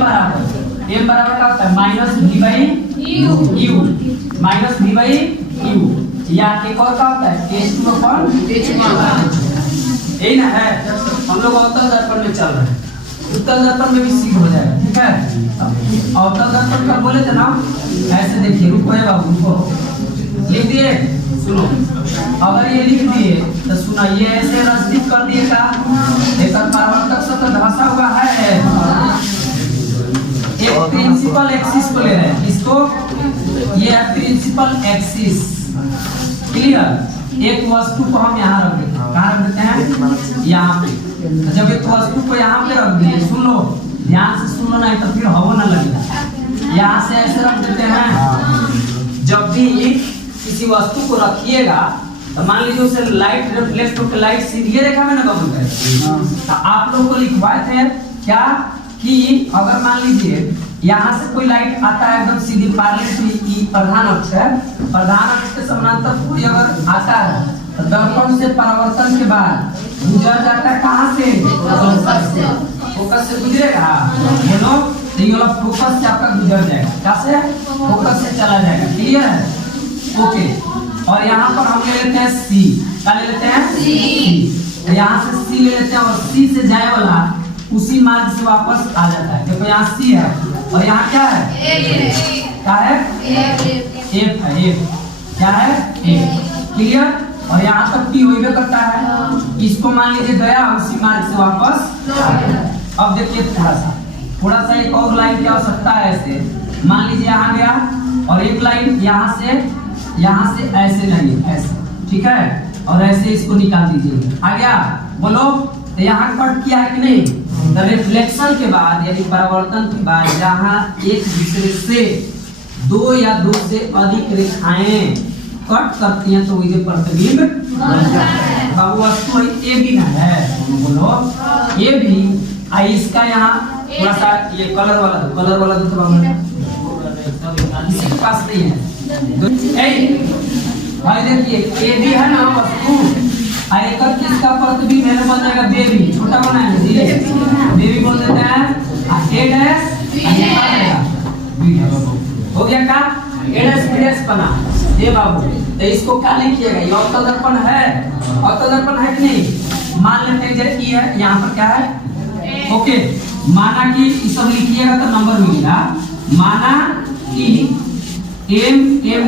m बराबर क्या होता है minus v by u minus v by u या एक और क्या होता है h2 अपॉन यही ना है। हम लोग अवतल दर्पण में चल रहे हैं, उत्तल दर्पण में भी सीख हो जाएगा, ठीक है। अवतल दर्पण का बोले थे ना ऐसे, देखिए रुको है बाबू रुको, लिख दिए सुनो, अगर ये लिख दिए तो सुना ये ऐसे रचित कर दिए का एक परावर्तक से तो धंसा हुआ है। एक प्रिंसिपल एक्सिस को ले रहे हैं, इसको ये है प्रिंसिपल एक्सिस, क्लियर। एक वस्तु को हम यहाँ रख देते हैं, कहाँ रख देते हैं यहाँ पे। जब एक वस्तु को यहाँ पे रख दिए, सुन लो ध्यान से सुन लो, नहीं तो फिर हवा ना लगेगा। यहाँ से ऐसे रख देते हैं। जब भी किसी वस्तु को रखिएगा तो मान लीजिए उसे लाइट रिफ्लेक्ट होकर लाइट सीधी रेखा में ना गमन करे, तो आप लोग को लिखवाए थे क्या कि अगर मान लीजिए यहाँ से कोई लाइट आता है एकदम सीधी पैरेलल प्रधान अक्ष है, प्रधान अक्ष के समानांतर कोई अगर आता है तो दर्पण से परावर्तन के बाद गुजर जाता है कहाँ से, फोकस से गुजरेगा, बोलो तो ये वाला फोकस से आपका गुजर जाएगा, कैसे फोकस से चला जाएगा, क्लियर है, ओके। और यहाँ पर हम ले लेते हैं सी, क्या ले लेते हैं सी, यहाँ से सी ले लेते हैं और सी से जाए वाला उसी मार्ग से वापस आ जाता है। देखो यहाँ सी है और यहाँ क्या है, क्या है एफ है, एफ क्या है एफ, क्लियर। और यहाँ तक टी होइबे करता है, इसको मान लीजिए गया उसी मार्ग से वापस। अब देखिए थोड़ा सा एक और लाइन क्या हो सकता है ऐसे, मान लीजिए यहाँ गया और एक लाइन यहाँ से ऐसे नहीं ऐसे, ठीक है, और ऐसे इसको निकाल दीजिए, आ गया, बोलो तो यहाँ कट किया है कि नहीं। तो रिफ्लेक्शन के बाद यानी परावर्तन के बाद जहाँ एक दूसरे से दो या दो से अधिक रेखाएं कट करती हैं तो वो ये प्रतिबिंब बन जाता है। बाबू वस्तु ए भी ना है, बोलो ए भी, इसका यहाँ थोड़ा सा ये कलर वाला दो तो बाबू इसके पास नहीं है। भाई देखिए ए भी है ना वस्तु, एक किसका प्रतिबिंब है बन जाएगा बेबी, छोटा बना है जी, बेबी बोल देते हैं ए डैश हो गया का ए डैश बी डैश बना। ये बाबू तो इसको क्या लिखिएगा, ये अवतल दर्पण है, अवतल दर्पण है कि नहीं। मान लेते हैं जरा ई है, यहाँ पर क्या है ओके, माना कि ये सब लिखिएगा तो नंबर मिलेगा। माना कि एम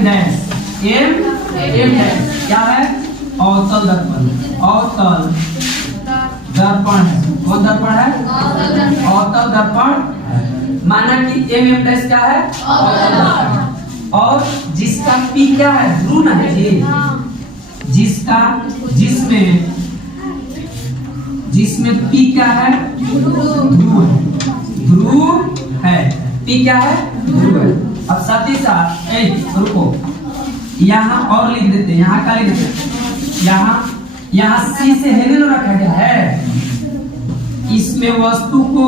डैश क्या है अवतल दर्पण, अवतल दर्पण है, कौन दर्पण है अवतल दर्पण। माना कि एम डैश क्या है अवतल दर्पण, और जिसका पी क्या है ध्रुव ना है जी, जिसमें पी क्या है ध्रुव है, पी क्या है ध्रुव है। अब साथ ही साथ रुको यहाँ और लिख देते हैं, यहाँ क्या लिख देते हैं, यहाँ सी से हेलिल रखा गया है, इसमें वस्तु को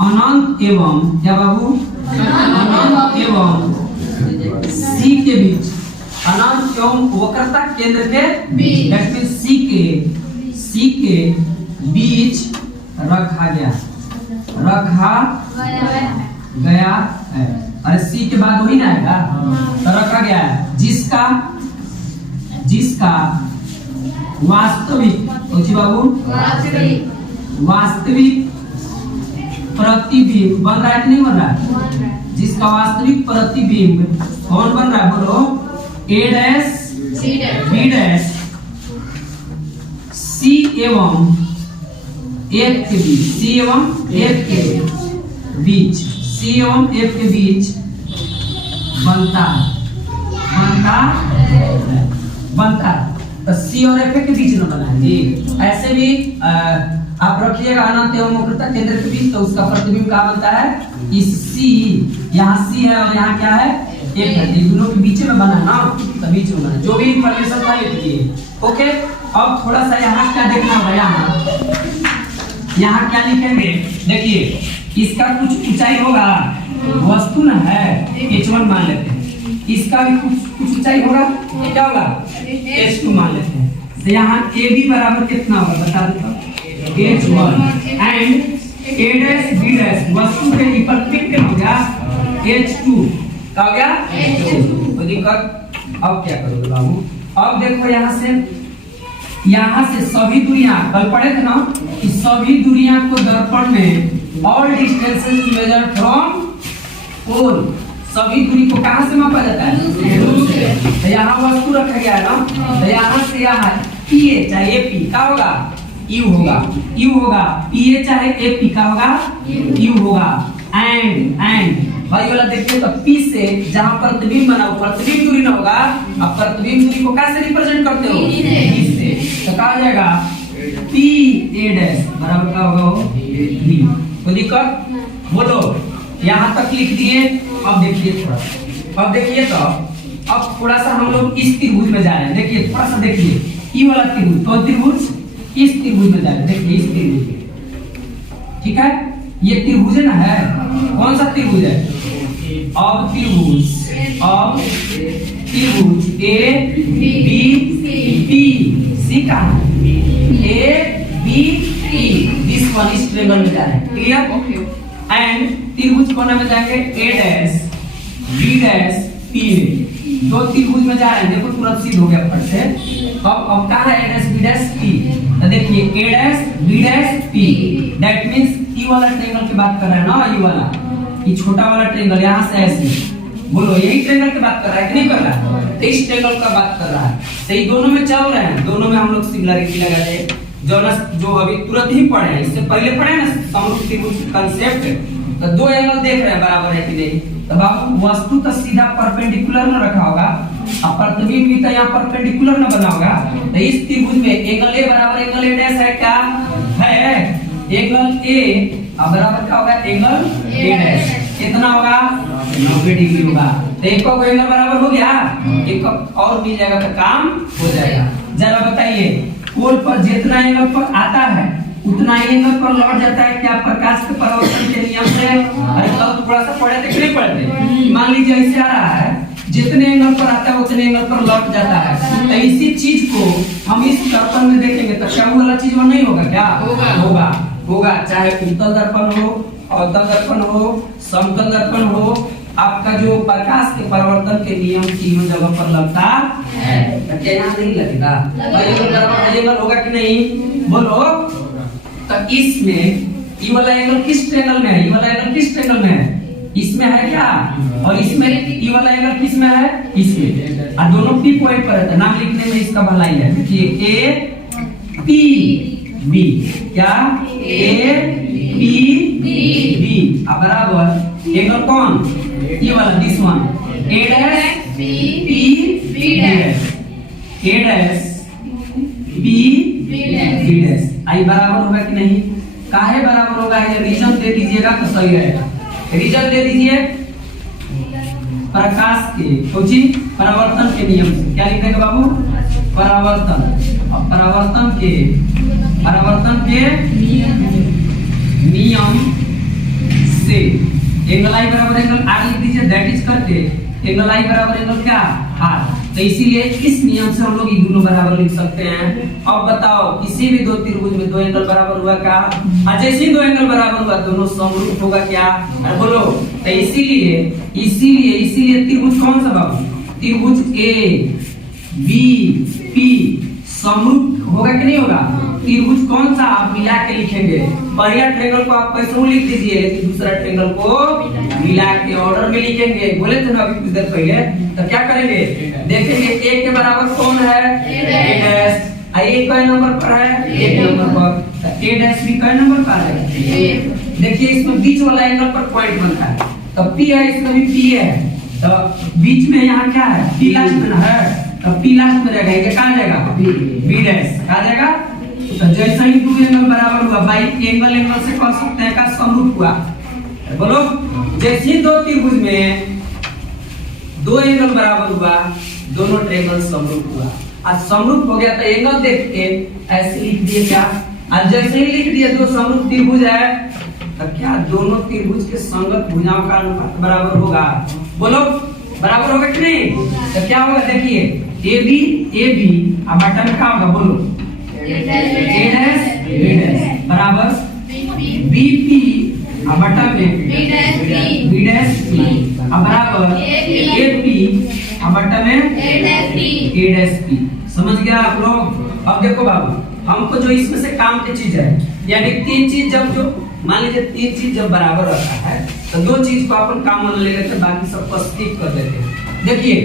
अनंत एवं क्या बाबू अनंत एवं सी के बीच, अनंत एवं वक्रता केंद्र के बीच, दैट मींस सी के बीच रखा गया है। अरे सी के बाद वही ना आएगा, तो रखा गया है जिसका वास्तविक प्रतिबिंब बन रहा है कि नहीं बन रहा है, जिसका वास्तविक प्रतिबिंब कौन बन रहा है, बोलो ए डैश बी डैश सी एवं एफ के बीच, सी एवं एफ के बीच बनता है। तो सी और एफ के बीच में बना है जी। ऐसे भी आप रखिएगा अनंत एवं वक्रता केंद्र के बीच, तो उसका प्रतिबिंब क्या बनता है, इस सी, यहाँ सी है और यहाँ क्या है एफ है, दोनों के बीच में बना ना, तो बीच में बना। जो भी इंफॉर्मेशन था लिख दिए, ओके। अब थोड़ा सा यहाँ क्या देखना होगा, यहाँ क्या लिखेंगे, देखिए इसका कुछ ऊंचाई होगा, वस्तु ना है h1 मान लेते हैं, इसका भी कुछ ऊंचाई होगा, क्या होगा h2 मान लेते हैं। तो यहाँ ए बी बराबर कितना होगा बता दो, H1 and A dash B dash वस्तु के इफेक्टिव क्या हो गया H2 का हो गया H2। तो दिक्कत अब क्या करोगे बाबू, अब देखो यहाँ से सभी दूरियां कल पढ़े थे ना कि सभी दूरियां को दर्पण में all distances measured from pole, सभी दूरी को कहां से मापा जाता है, तो यहाँ वस्तु रखा गया है ना, तो यहाँ से यहाँ पीए चाहे पी का होगा यू होगा पीए चाहे ए पी का होगा यू होगा एंड भाई वाला देखिए तो पी से जहां प्रतिबिंब बना हो प्रतिबिंब दूरी ना होगा, अब प्रतिबिंब दूरी को कैसे रिप्रेजेंट करते हो ई से, तो कहा जाएगा पी ए डैश बराबर का होगा बी। कोई दिक्कत बोलो, यहाँ तक लिख दिए। अब देखिए तो अब थोड़ा सा हम लोग इस त्रिभुज में जा रहे हैं, देखिए थोड़ा सा देखिए ई वाला त्रिभुज, तो त्रिभुज इस त्रिभुज में जा रहे हैं, देखिए इस त्रिभुज, ठीक है ये त्रिभुज है ना, है कौन सा त्रिभुज है, अब त्रिभुज ए बी पी सी का A B P this one इस ट्रायंगल में जा रहे हैं, क्लियर एंड त्रिभुज कोना में जाके ए डैश बी डैश पी दो त्रिभुज में जा रहे हैं, देखो तुरंत सिद्ध हो गया फट से। अब कहां है A dash B dash P, तो देखिए A dash B dash P that means E वाला ट्रायंगल की बात कर रहा है ना, ई वाला ये छोटा वाला ट्रायंगल यहाँ से ऐसे बोलो यही ट्रायंगल की बात कर रहा है कि नहीं कर रहा है, तो इस ट्रायंगल का बात कर रहा है, तो ये दोनों में चल रहे हैं, दोनों में हम लोग सिमिलरिटी लगा दे जो अभी तुरंत ही पढ़े हैं, इससे पहले पढ़े ना समरूप त्रिभुज कांसेप्ट, तो दो एंगल देख रहे हैं बराबर है कि नहीं, तो बाबू वस्तु तो सीधा परपेंडिकुलर न रखा होगा और प्रतिबिंब भी तो यहाँ परपेंडिकुलर न बना होगा, तो इस त्रिभुज में एंगल ए बराबर एंगल ए डैश है क्या है, एंगल ए बराबर क्या होगा एंगल ए डैश, कितना होगा 90 डिग्री होगा, तो एक को एंगल बराबर हो गया, एक और मिल जाएगा तो काम हो जाएगा। जरा बताइए पोल पर जितना एंगल पर आता है उतना ही एंगल पर लौट जाता है क्या प्रकाश के परावर्तन के नियम से, अरे कल थोड़ा सा पढ़े थे नहीं पढ़ते, मान लीजिए ऐसे आ रहा है जितने एंगल पर आता है उतने एंगल पर लौट जाता है, तो इसी चीज को हम इस दर्पण में देखेंगे तो क्या वो वाला चीज वो नहीं होगा क्या होगा चाहे उत्तल दर्पण हो अवतल दर्पण हो समतल दर्पण हो, आपका जो प्रकाश के परावर्तन के नियम तीनों जगह पर लगता है, क्या यहाँ नहीं लगेगा, एंगल होगा कि नहीं बोलो, तो इसमें ये वाला एंगल किस ट्रायंगल में है, ये वाला एंगल किस ट्रायंगल में है, इसमें है क्या, और इसमें ये वाला एंगल किस में है, इसमें, और दोनों पी पॉइंट पर है, नाम लिखने में इसका भलाई है, देखिए ए पी बी क्या ए पी बी बराबर एंगल कौन ये वाला this one A dash P dash A dash B dash I बराबर होगा कि नहीं, काहे बराबर होगा, ये रीजन दे दीजिएगा तो सही रहेगा, रीजन दे दीजिए प्रकाश के सोची परावर्तन के नियम से, क्या लिख देंगे बाबू परावर्तन, और परावर्तन के नियम से एंगल आई बराबर एंगल आर लिख दीजिए, दैट इज करके एंगल आई बराबर एंगल क्या आर, तो इसीलिए इस नियम से हम लोग ये दोनों बराबर लिख सकते हैं। अब बताओ किसी भी दो त्रिभुज में दो एंगल बराबर हुआ क्या, जैसे ही दो एंगल बराबर हुआ दोनों समरूप होगा क्या, अरे बोलो, तो इसीलिए त्रिभुज कौन सा बाबू, त्रिभुज ए बी पी समरूप होगा कि नहीं होगा, त्रिभुज कौन सा आप मिला के लिखेंगे, पहला ट्रायंगल को आप कैसे लिख दीजिए लेकिन दूसरा ट्रायंगल को मिला के ऑर्डर में लिखेंगे, बोले थे ना अभी कुछ देर पहले, तो क्या करेंगे देखेंगे ए के बराबर कौन है ए डैश, ए कई नंबर पर है एक नंबर पर, तो ए डैश भी कई नंबर पर है, देखिए इसमें बीच वाला एंगल पर पॉइंट बनता है, तो पी है इसमें भी पी है, तो बीच में यहाँ क्या है पी लास्ट में है, तो पी लास्ट में रहेगा, ये कहाँ जाएगा बी डैश कहाँ जाएगा, तो जैसे ही दो एंगल बराबर हुआ बाई एंगल से कह सकते हैं का समरूप हुआ, बोलो जैसे दो त्रिभुज में दो एंगल बराबर हुआ दोनों ट्रायंगल समरूप हुआ, आज समरूप हो गया तो एंगल देख के ऐसे लिख दिए क्या, आज जैसे ही लिख दिए दो समरूप त्रिभुज है तो क्या दोनों त्रिभुज के संगत भुजाओं का अनुपात बराबर होगा, बोलो बराबर होगा कि नहीं, तो क्या होगा देखिए ए बी अब बटा में क्या होगा बोलो ए डैश बराबर बी पी अब बटा में बी डैश पी अब बराबर ए पी अब बटा में ए डैश पी। समझ गया आप लोग। अब देखो बाबू हमको जो इसमें से काम की चीज है यानी तीन चीज जब जो मान लीजिए तीन चीज जब बराबर रहता है तो दो चीज को अपन कॉमन ले लेते हैं बाकी सबको स्किप कर देते हैं। देखिए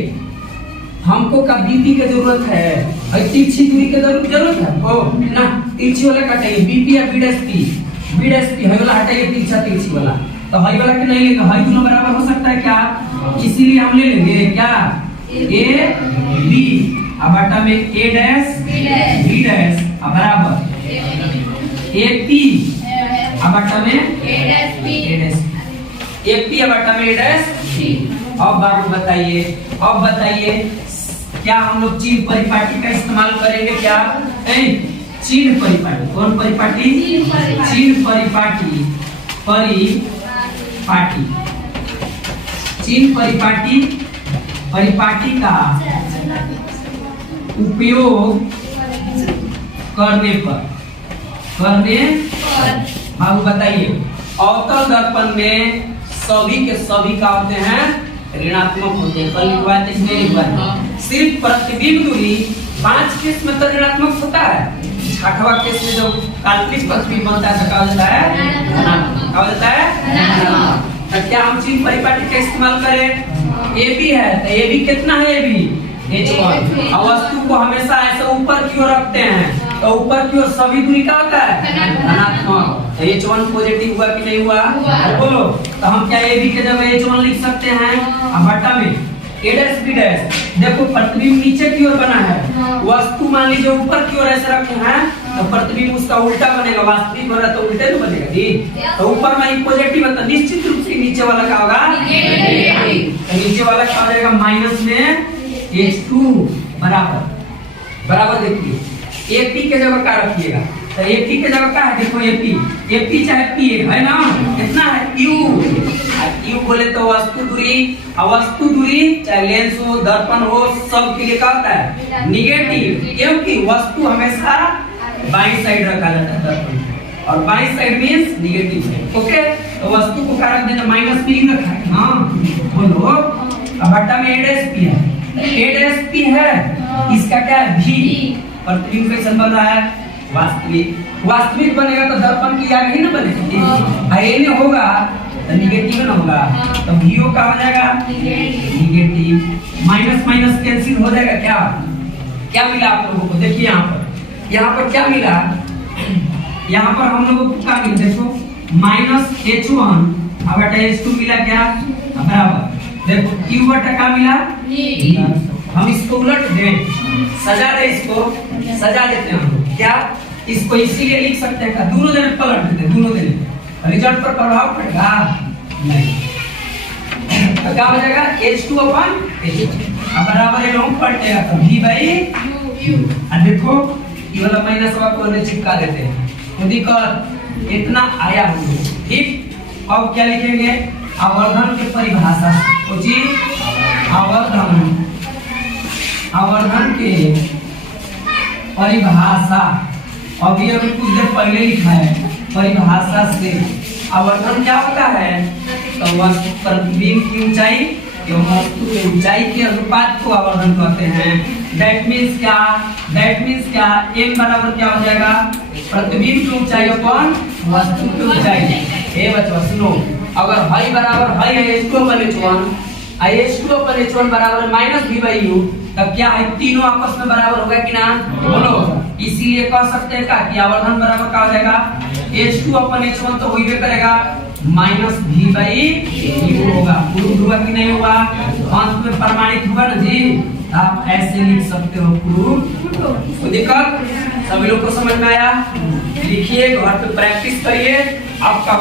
हमको का बीपी की जरूरत है और तिरछी दूरी की जरूरत है ओ ना तिरछी वाला काटिए बीपी या बी डैश पी है वाला हटाइए तिरछी वाला तो हाई वाला के नहीं लेंगे हाई दोनों बराबर हो सकता है क्या इसीलिए हम ले लेंगे क्या ए बी अब बटा में ए डैश बी डैश अब बराबर ए पी अब बटा में ए डैश पी ए पी अब बटा में ए डैश पी। अब बाबू बताइए अब बताइए क्या हम लोग चिन्ह परिपाटी का इस्तेमाल करेंगे क्या चिन्ह परिपाटी कौन परिपाटी चिन्ह परिपाटी चिन्ह परिपाटी का उपयोग करने पर बाबू बताइए अवतल दर्पण में सभी के सभी का होते हैं ऋणात्मक होते हैं। कल लिखवाए थे इसमें लिखवाए सिर्फ प्रतिबिंब दूरी 5 केस में तो ऋणात्मक होता है 8वां केस में जब काल्पनिक प्रतिबिंब बनता है तो क्या हो जाता है धनात्मक क्या हो जाता है। तो क्या हम चिन्ह परिपाटी का इस्तेमाल करें ए बी है तो ए बी कितना है ए बी H1 और वस्तु को हमेशा ऐसे ऊपर की ओर रखते हैं तो ऊपर की ओर सभी दूरी का होता है धनात्मक तो H1 पॉजिटिव हुआ कि नहीं हुआ बोलो तो हम क्या ए बी के जगह H1 लिख सकते हैं अब बटा में ए डैश बी डैश देखो प्रतिबिंब नीचे की ओर बना है वस्तु मान लीजिए ऊपर की ओर ऐसे रखे हैं तो प्रतिबिंब उसका उल्टा बनेगा वास्तविक बना तो उल्टे तो बनेगा जी तो ऊपर में पॉजिटिव है तो निश्चित रूप से नीचे वाला क्या होगा तो नीचे वाला क्या हो जाएगा माइनस में H2 बराबर देखिए AP के जगह क्या रखिएगा तो AP के जगह क्या है देखो AP चाहे P है ना कितना है Q बोले तो वस्तु दूरी चाहे लेंस हो दर्पण हो सब के लिए क्या होता है निगेटिव क्योंकि वस्तु हमेशा बाईं साइड रखा जाता है दर्पण और बाईं साइड मींस निगेटिव है ओके तो वस्तु को क्या रख देना माइनस में ही रखा है ना बोलो अब बटा में ए डैश पी है इसका क्या है भी प्रतिबिंब कैसे बन रहा है वास्तविक बनेगा तो दर्पण की आगे ही ना बनेगी आईने होगा तो निगेटिव ना होगा तो VO का हो जाएगा निगेटिव माइनस माइनस कैंसिल हो जाएगा क्या मिला आप लोगों को देखिए यहाँ पर क्या मिला यहाँ पर हम लोगों को क्या मिला देखो माइनस H1 अब बटा H2 मिला क्या बराबर देखो Q बटा क्या मिला हम इसको उलट दें सजा देते हैं हम क्या इसको इसीलिए लिख सकते हैं दोनों जने पलट देते दोनों जने रिजल्ट पर प्रभाव पड़ेगा नहीं तो क्या हो जाएगा H2 अपन अब बराबर ये लोग पलटेगा तो V/Q और देखो ये वाला माइनस को चिपका देते हैं तो दिक्कत इतना आया हम लोग ठीक। अब क्या लिखेंगे आवर्धन की परिभाषा आवर्धन के परिभाषा अभी कुछ देर पहले लिखा है परिभाषा से आवर्धन क्या होता है तो वस्तु प्रतिबिंब की ऊंचाई एवं वस्तु की ऊंचाई के अनुपात को आवर्धन कहते हैं। दैट मींस क्या m बराबर क्या हो जाएगा प्रतिबिंब की ऊंचाई अपॉन वस्तु की ऊंचाई। ए बच्चों सुनो अगर y बराबर y है H2/H1 बराबर -V/U तब क्या है तीनों आपस में बराबर होगा कि ना बोलो इसीलिए कह सकते हैं कि आवर्धन बराबर क्या हो जाएगा H2/H1 तो वही करेगा -V/U होगा प्रूफ हुआ कि नहीं हुआ अंत में प्रमाणित हुआ ना जी आप ऐसे लिख सकते हो प्रूफ। तो दिक्कत सभी लोग को समझ में आया लिखिए घर पे प्रैक्टिस करिए आपका